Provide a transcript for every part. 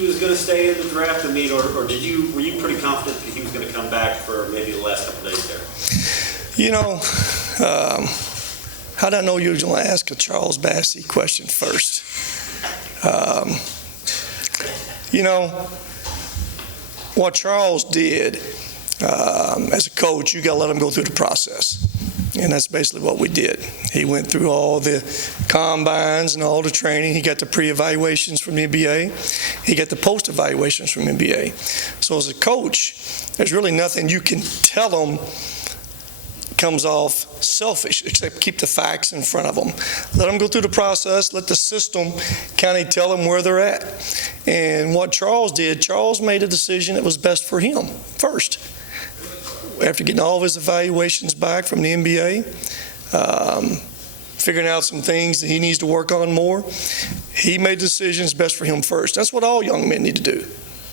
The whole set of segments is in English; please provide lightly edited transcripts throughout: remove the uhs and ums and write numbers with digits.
he was going to stay in the draft? I mean, or were you pretty confident that he was going to come back for maybe the last couple of days there? You know, how did I know you were going to ask a Charles Bassey question first? You know, what Charles did as a coach, you got to let him go through the process. And that's basically what we did. He went through all the combines and all the training. He got the pre-evaluations from the NBA. He got the post-evaluations from the NBA. So as a coach, there's really nothing you can tell them comes off selfish, except keep the facts in front of them. Let them go through the process. Let the system kind of tell them where they're at. And what Charles did, Charles made a decision that was best for him first. After getting all of his evaluations back from the NBA, figuring out some things that he needs to work on more, he made decisions best for him first. That's what all young men need to do.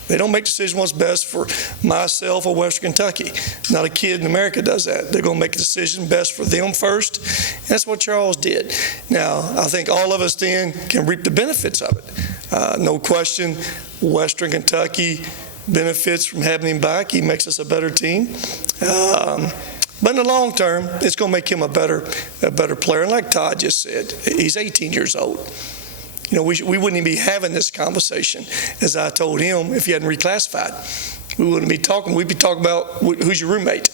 They don't make decisions what's best for myself or Western Kentucky. Not a kid in America does that. They're going to make a decision best for them first. And that's what Charles did. Now, I think all of us then can reap the benefits of it. No question, Western Kentucky benefits from having him back. He makes us a better team. But in the long term, it's going to make him a better player. And like Todd just said, he's 18 years old. You know, we wouldn't even be having this conversation, as I told him, if he hadn't reclassified. We wouldn't be talking. We'd be talking about who's your roommate.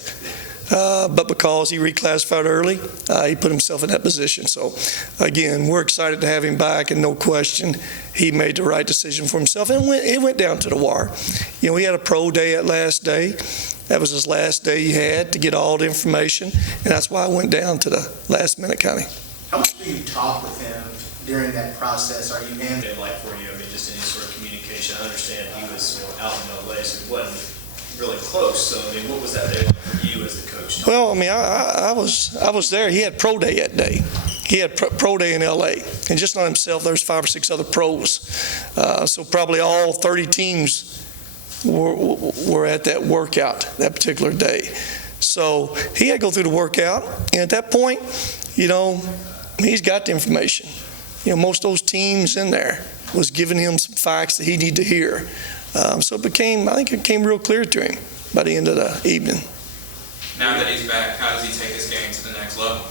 But because he reclassified early, he put himself in that position. So, again, we're excited to have him back, and no question, he made the right decision for himself. And it went down to the wire. You know, he had a pro day that last day. That was his last day he had to get all the information, and that's why I went down to the last minute, Connie. How much do you talk with him during that process? Are you handling like for you? I mean, just any sort of communication. I understand he was out in LA, so it wasn't really close. So, I mean, what was that day like for you as the coach? Well, I mean, I was there. He had pro day that day. He had pro day in LA, and just not himself. There's 5 or 6 other pros. So probably all 30 teams were at that workout that particular day. So he had to go through the workout, and at that point, you know, he's got the information. You know, most of those teams in there was giving him some facts that he needed to hear. So I think it became real clear to him by the end of the evening. Now that he's back, how does he take his game to the next level?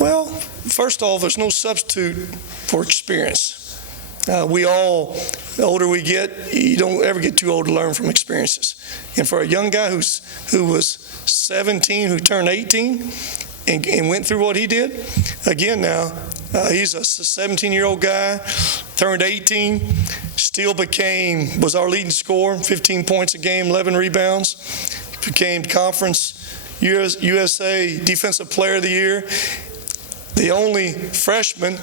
Well, first off, there's no substitute for experience. We all, the older we get, you don't ever get too old to learn from experiences. And for a young guy who was 17, who turned 18, and went through what he did, again now, he's a 17-year-old guy, turned 18, still was our leading scorer, 15 points a game, 11 rebounds, became conference USA Defensive Player of the Year, the only freshman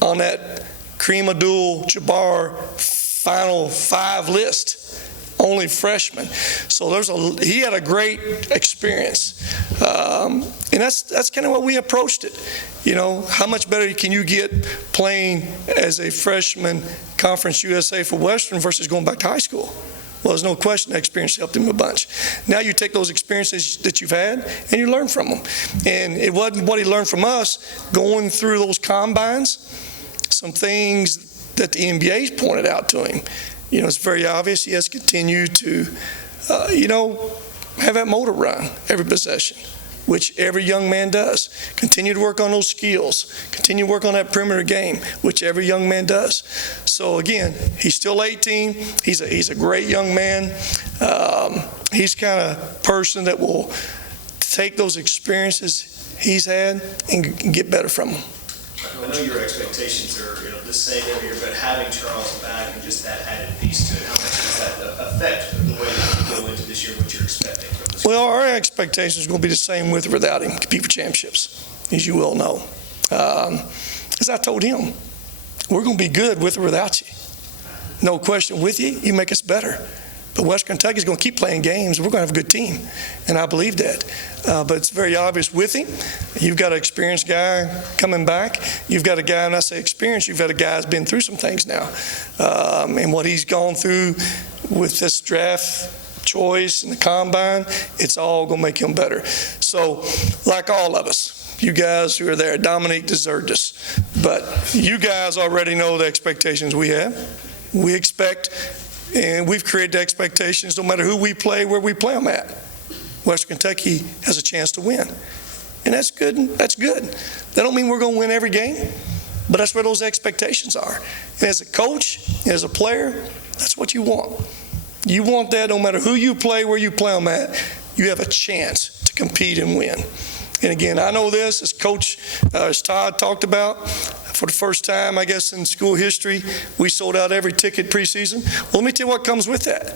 on that Kareem Abdul-Jabbar Final 5 list. Only freshman. So he had a great experience. And that's kind of what we approached it. You know, how much better can you get playing as a freshman Conference USA for Western versus going back to high school? Well, there's no question that experience helped him a bunch. Now you take those experiences that you've had and you learn from them. And it wasn't what he learned from us going through those combines, some things that the NBA's pointed out to him. You know, it's very obvious he has to continue to, have that motor run every possession, which every young man does. Continue to work on those skills. Continue to work on that perimeter game, which every young man does. So again, he's still 18. He's a great young man. He's kind of person that will take those experiences he's had and get better from them. I know your expectations are the same every year, but having Charles back and just that added piece to it, how much does that affect the way that you go into this year, what you're expecting from this? Well, our expectations are going to be the same with or without him, compete for championships, as you well know. As I told him, we're going to be good with or without you. No question, with you, you make us better. But Western Kentucky is going to keep playing games. We're going to have a good team, and I believe that. But it's very obvious with him. You've got an experienced guy coming back. You've got a guy, and I say experienced, you've got a guy who's been through some things now. And what he's gone through with this draft choice and the combine, it's all going to make him better. So, like all of us, you guys who are there, Dominique deserved us. But you guys already know the expectations we have. We expect, and we've created expectations no matter who we play, where we play them at. Western Kentucky has a chance to win. And that's good. That's good. That don't mean we're going to win every game, but that's where those expectations are. And as a coach, as a player, that's what you want. You want that no matter who you play, where you play them at, you have a chance to compete and win. And again, I know this, as Coach, as Todd talked about, for the first time, I guess, in school history, we sold out every ticket preseason. Well, let me tell you what comes with that.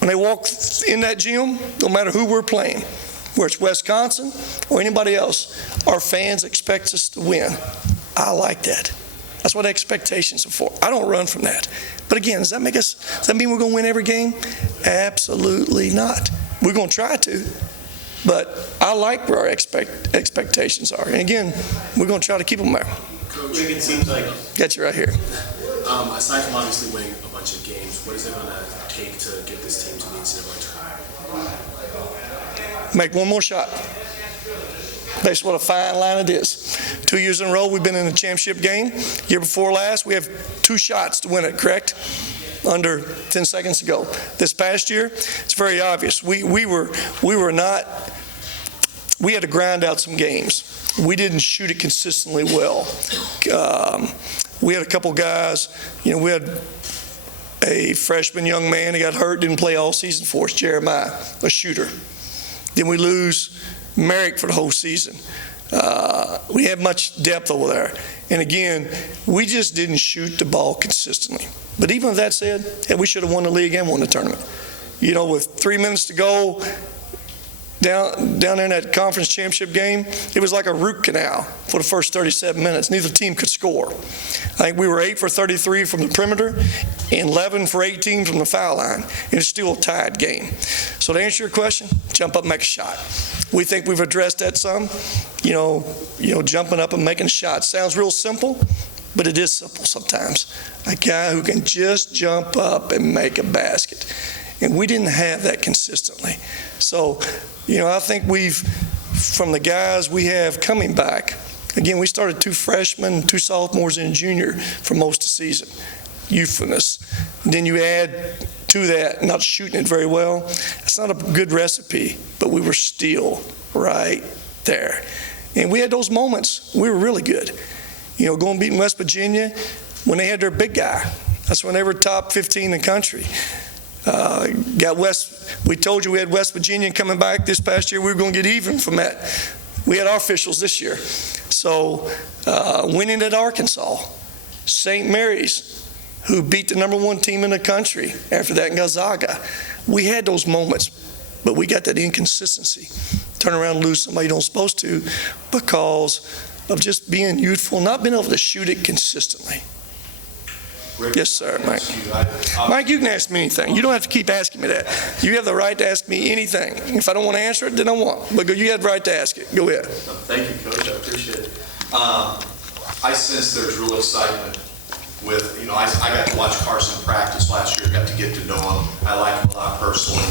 When they walk in that gym, no matter who we're playing, whether it's Wisconsin or anybody else, our fans expect us to win. I like that. That's what expectations are for. I don't run from that. But again, does that mean we're going to win every game? Absolutely not. We're going to try to. But I like where our expectations are. And again, we're going to try to keep them there. Coach, it seems like... Got you right here. Aside from obviously winning a bunch of games, what is it going to take to get this team to the NCAA tournament? Make one more shot. That's what a fine line it is. 2 years in a row, we've been in a championship game. Year before last, we have 2 shots to win it, correct? Under 10 seconds ago. This past year, it's very obvious. We had to grind out some games. We didn't shoot it consistently well. We had a couple guys, we had a freshman young man who got hurt, didn't play all season for us, Jeremiah, a shooter. Then we lose Merrick for the whole season. We had much depth over there. And again, we just didn't shoot the ball consistently. But even with that said, we should have won the league and won the tournament. With 3 minutes to go, down there in that conference championship game, it was like a root canal for the first 37 minutes. Neither team could score. I think we were 8 for 33 from the perimeter and 11 for 18 from the foul line. And it's still a tied game. So to answer your question, jump up and make a shot. We think we've addressed that some. Jumping up and making a shot. Sounds real simple, but it is simple sometimes. A guy who can just jump up and make a basket. And we didn't have that consistently. So, I think from the guys we have coming back, again, we started 2 freshmen, 2 sophomores, and a junior for most of the season. Youthfulness. Then you add to that, not shooting it very well. It's not a good recipe, but we were still right there. And we had those moments. We were really good. Going beating West Virginia when they had their big guy. That's when they were top 15 in the country. We told you we had West Virginia coming back this past year. We were going to get even from that. We had our officials this year. So winning at Arkansas, St. Mary's, who beat the #1 team in the country after that, Gonzaga. We had those moments, but we got that inconsistency. Turn around and lose somebody you don't supposed to because of just being youthful, not being able to shoot it consistently. Rick, yes, sir, Mike. Mike, you can ask me anything. You don't have to keep asking me that. You have the right to ask me anything. If I don't want to answer it, then I won't. But you have the right to ask it. Go ahead. Thank you, Coach. I appreciate it. I sense there's real excitement with, I got to watch Carson practice last year, got to get to know him. I like him a lot personally.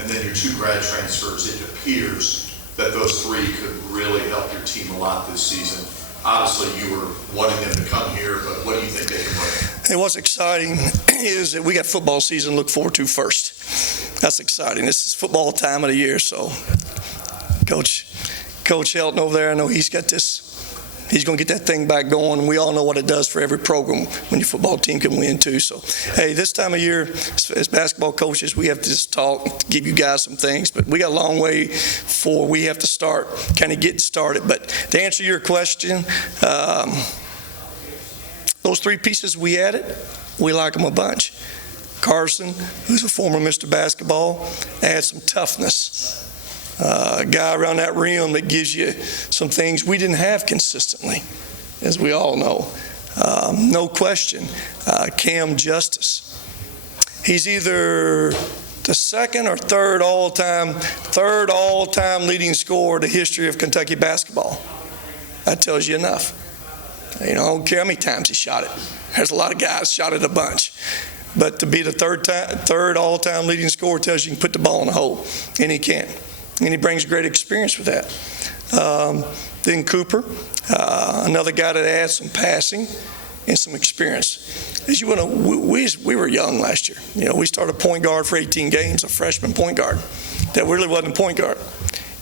And then your 2 grad transfers, it appears that those 3 could really help your team a lot this season. Obviously, you were wanting them to come here, but what do you think they can bring? Hey, what's exciting is that we got football season to look forward to first. That's exciting. This is football time of the year, so Coach Helton over there, I know he's got this. He's going to get that thing back going. We all know what it does for every program when your football team can win too. So, hey, this time of year, as basketball coaches, we have to just talk, give you guys some things. But we got a long way before we have to start, kind of get started. But to answer your question, those 3 pieces we added, we like them a bunch. Carson, who's a former Mr. Basketball, adds some toughness. A guy around that rim that gives you some things we didn't have consistently, as we all know. No question, Cam Justice. He's either the 2nd or 3rd all-time leading scorer in the history of Kentucky basketball. That tells you enough. I don't care how many times he shot it. There's a lot of guys shot it a bunch. But to be the 3rd all-time leading scorer tells you can put the ball in the hole, and he can. And he brings great experience with that. Then Cooper, another guy that adds some passing. and some experience. As you know, we were young last year. You know, we started point guard for 18 games, a freshman point guard that really wasn't a point guard.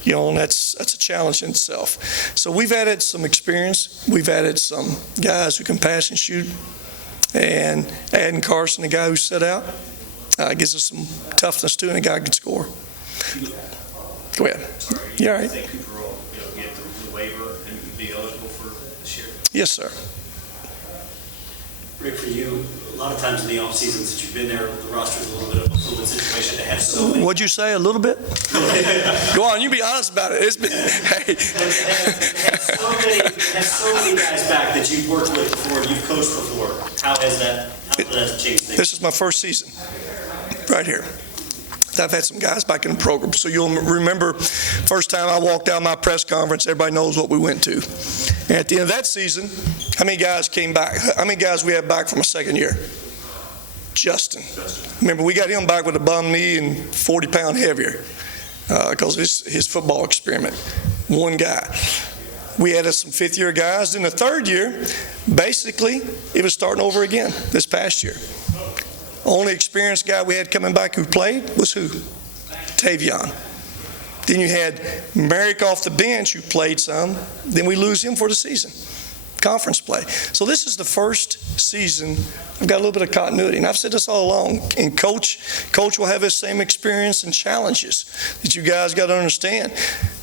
You know, and that's a challenge in itself. So we've added some experience. We've added some guys who can pass and shoot, and adding Carson, the guy who set out, gives us some toughness too, and a guy who can score. Go ahead. Yeah, all right. I think Cooper will, get the waiver and be eligible for this year. Yes, sir. Rick, for you, a lot of times in the off season since you've been there, the roster's a little bit of a fluid situation to have so many. What'd you say? A little bit? Go on. You be honest about it. It's been. Hey. have so many guys back that you've worked with before, you've coached before. How has that changed things? This is my first season, right here. I've had some guys back in the program, so you'll remember first time I walked out of my press conference, everybody knows what we went to. And at the end of that season, how many guys came back? How many guys we had back from a second year? Justin. Remember, we got him back with a bum knee and 40 pound heavier because his football experiment. One guy. We added some fifth-year guys. In the third year, basically, it was starting over again this past year. Only experienced guy we had coming back who played was who? Tavion. Then you had Merrick off the bench who played some. Then we lose him for the season. Conference play. So this is the first season I've got a little bit of continuity. And I've said this all along. And Coach will have his same experience and challenges that you guys got to understand.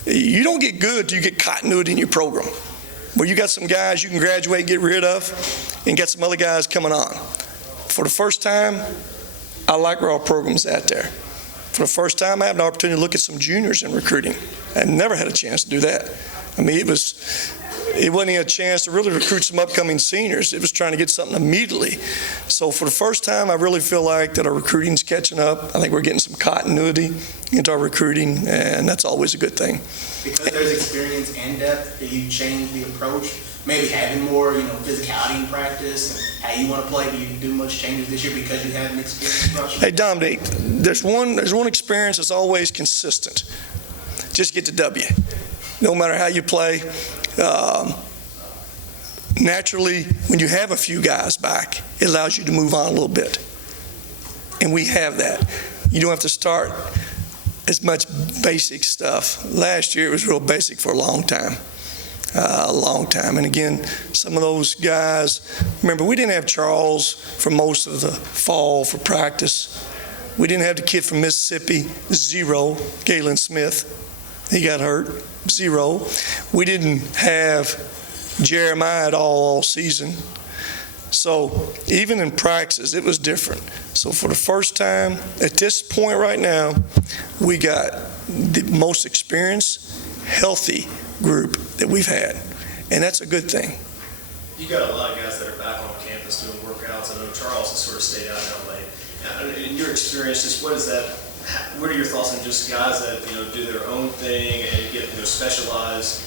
You don't get good till you get continuity in your program. Where you got some guys you can graduate and get rid of and get some other guys coming on. For the first time, I like where our program's at there. For the first time, I had an opportunity to look at some juniors in recruiting. I never had a chance to do that. I mean, it wasn't even a chance to really recruit some upcoming seniors. It was trying to get something immediately. So for the first time, I really feel like that our recruiting's catching up. I think we're getting some continuity into our recruiting, and that's always a good thing. Because there's experience and depth, do you change the approach? Maybe having more, physicality in practice and how you want to play. Do you do much changes this year because you have an experienced approach? Hey, Dominic, there's one experience that's always consistent. Just get the W. No matter how you play. Naturally, when you have a few guys back, it allows you to move on a little bit. And we have that. You don't have to start as much basic stuff. Last year, it was real basic for a long time. And again, some of those guys, remember, we didn't have Charles for most of the fall for practice. We didn't have the kid from Mississippi, 0, Galen Smith. He got hurt, 0. We didn't have Jeremiah at all season. So even in practice, it was different. So for the first time, at this point right now, we got the most experienced, healthy group that we've had, and that's a good thing. You got a lot of guys that are back on campus doing workouts. I know Charles has sort of stayed out in LA. In your experience, just what are your thoughts on just guys that do their own thing and get specialized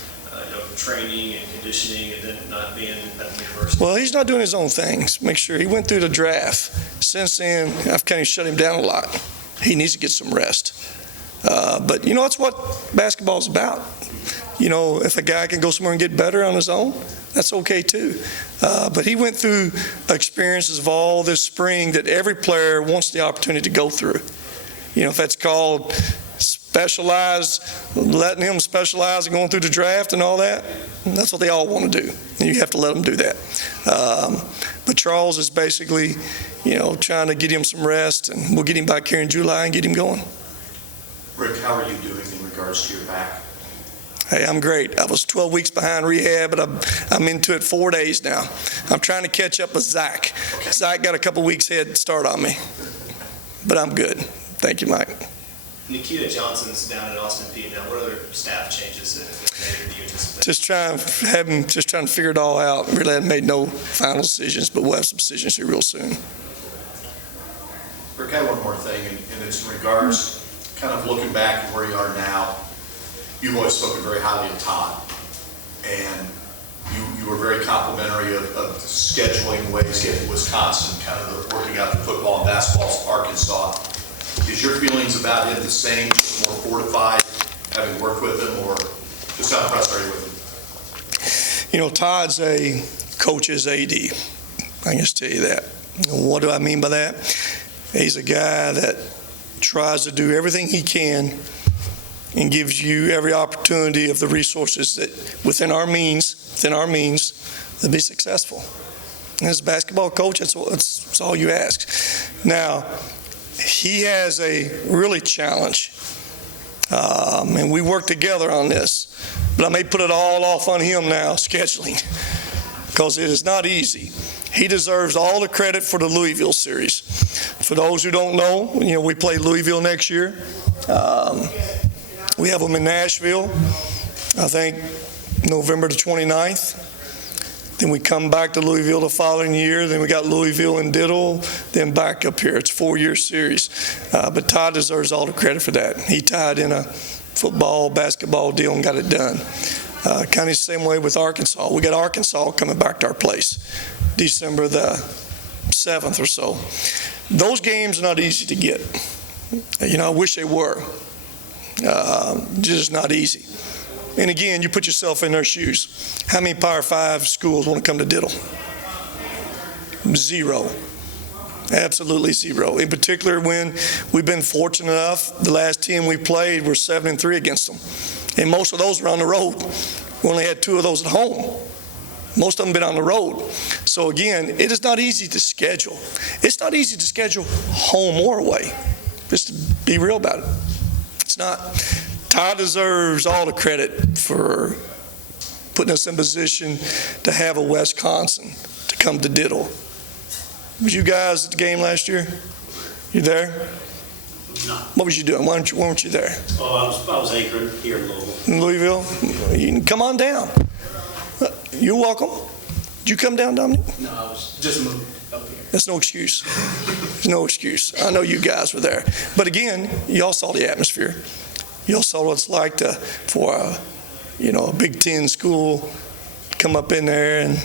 training and conditioning, and then not being at the university? Well, he's not doing his own things. Make sure he went through the draft. Since then, I've kind of shut him down a lot. He needs to get some rest. But that's what basketball is about. If a guy can go somewhere and get better on his own, that's okay too. But he went through experiences of all this spring that every player wants the opportunity to go through. If that's called specialized, letting him specialize and going through the draft and all that, that's what they all want to do. And you have to let them do that. But Charles is basically, trying to get him some rest, and we'll get him back here in July and get him going. Rick, how are you doing in regards to your back? Hey, I'm great. I was 12 weeks behind rehab, but I'm into it 4 days now. I'm trying to catch up with Zach. Okay. Zach got a couple weeks head start on me, but I'm good. Thank you, Mike. Nikita Johnson's down at Austin Peay now. What other staff changes do you anticipate? Just trying to figure it all out. Really haven't made no final decisions, but we'll have some decisions here real soon. Rick, I have one more thing, and it's in regards, kind of looking back at where you are now. You've always spoken very highly of Todd, and you were very complimentary of scheduling ways, getting Wisconsin, kind of working out the football and basketball to Arkansas. Is your feelings about him the same, more fortified, having worked with him, or just how impressed are you with him? Todd's a coach's AD. I can just tell you that. And what do I mean by that? He's a guy that tries to do everything he can and gives you every opportunity of the resources that within our means to be successful. And as a basketball coach, that's all you ask. Now, he has a really challenge, and we work together on this, but I may put it all off on him now, scheduling, because it is not easy. He deserves all the credit for the Louisville series. For those who don't know, we play Louisville next year. We have them in Nashville, I think November the 29th. Then we come back to Louisville the following year. Then we got Louisville and Diddle, then back up here. It's a 4-year series. But Todd deserves all the credit for that. He tied in a football, basketball deal and got it done. Kind of the same way with Arkansas. We got Arkansas coming back to our place December the 7th or so. Those games are not easy to get. I wish they were. Just not easy. And again, you put yourself in their shoes. How many Power 5 schools want to come to Diddle? 0. Absolutely 0. In particular, when we've been fortunate enough, the last 10 we played were 7-3 against them. And most of those were on the road. We only had 2 of those at home. Most of them been on the road. So again, it is not easy to schedule. It's not easy to schedule home or away. Just to be real about it. It's not. Todd deserves all the credit for putting us in position to have a Wisconsin to come to Diddle. Was you guys at the game last year? You there? No. What was you doing? Why weren't you there? Oh, I was anchored here in Louisville. In Louisville? You can come on down. You're welcome. Did you come down, Dominic? No, I was just moved up here. That's no excuse. There's no excuse. I know you guys were there. But again, y'all saw the atmosphere. Y'all saw what it's like for a Big Ten school come up in there and,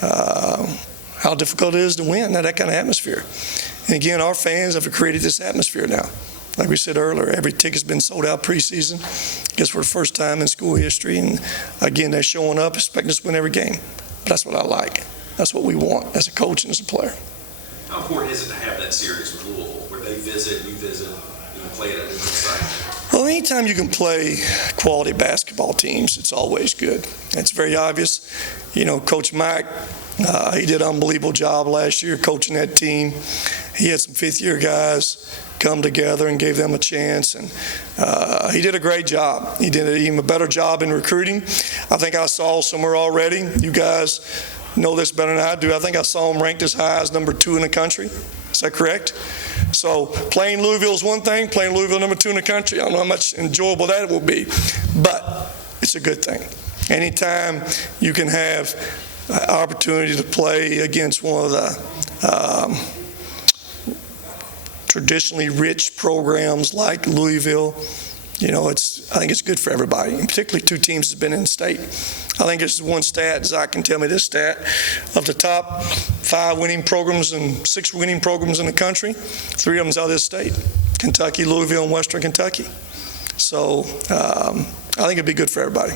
how difficult it is to win that kind of atmosphere. And again, our fans have created this atmosphere now. Like we said earlier, every ticket's been sold out preseason. I guess for the first time in school history. And again, they're showing up, expecting us to win every game. But that's what I like. That's what we want as a coach and as a player. How important is it to have that series with Louisville, where they visit, you visit, play at a different site? Well, anytime you can play quality basketball teams, it's always good. It's very obvious. Coach Mack, he did an unbelievable job last year coaching that team. He had some fifth-year guys come together and gave them a chance, and he did a great job. He did an even better job in recruiting. I think I saw somewhere already, you guys know this better than I do, I think I saw him ranked as high as number 2 in the country. Is that correct? So playing Louisville is one thing, playing Louisville number 2 in the country, I don't know how much enjoyable that will be, but it's a good thing. Anytime you can have an opportunity to play against one of the traditionally rich programs like Louisville, I think it's good for everybody, and particularly 2 teams that's been in state. I think it's one stat, Zach can tell me this stat, of the top 5 winning programs and 6 winning programs in the country, 3 of them's out of this state, Kentucky, Louisville, and Western Kentucky. So I think it'd be good for everybody.